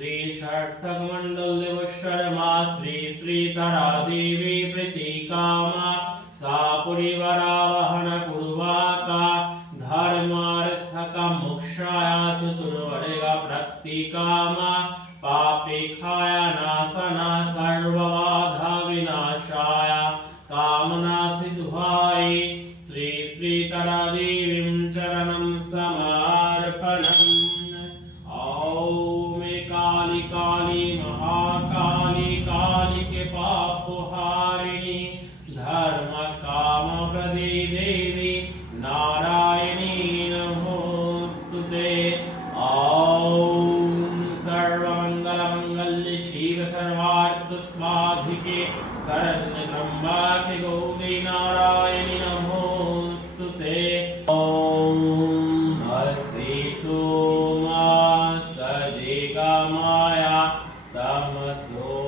श्री षट्कमण्डल देवशर्मा श्री श्रीतरा देवी प्रीतिकामा सा पुरीवरावहन कुर्वाका धर्मार्थकमोक्षाय चतुर्वर्ग प्राप्तिकामा पापेक्षाय नाशना सर्वबाधा विनाशाय कामना सिद्धाय श्री श्रीतरा देवीं चरणं समर्पणम्। ॐ काली काली महाकाली कालिके पापहारिणी धर्म काम प्रदे देवी नारायणी नमोस्तुते। ॐ सर्वमंगलमंगल्ये शिव सर्वार्थ स्वाधिके शरण्य त्र्यंबके गौरी नारायणी नमोस्तुते। ॐ असितो मा सदिगमया तमसो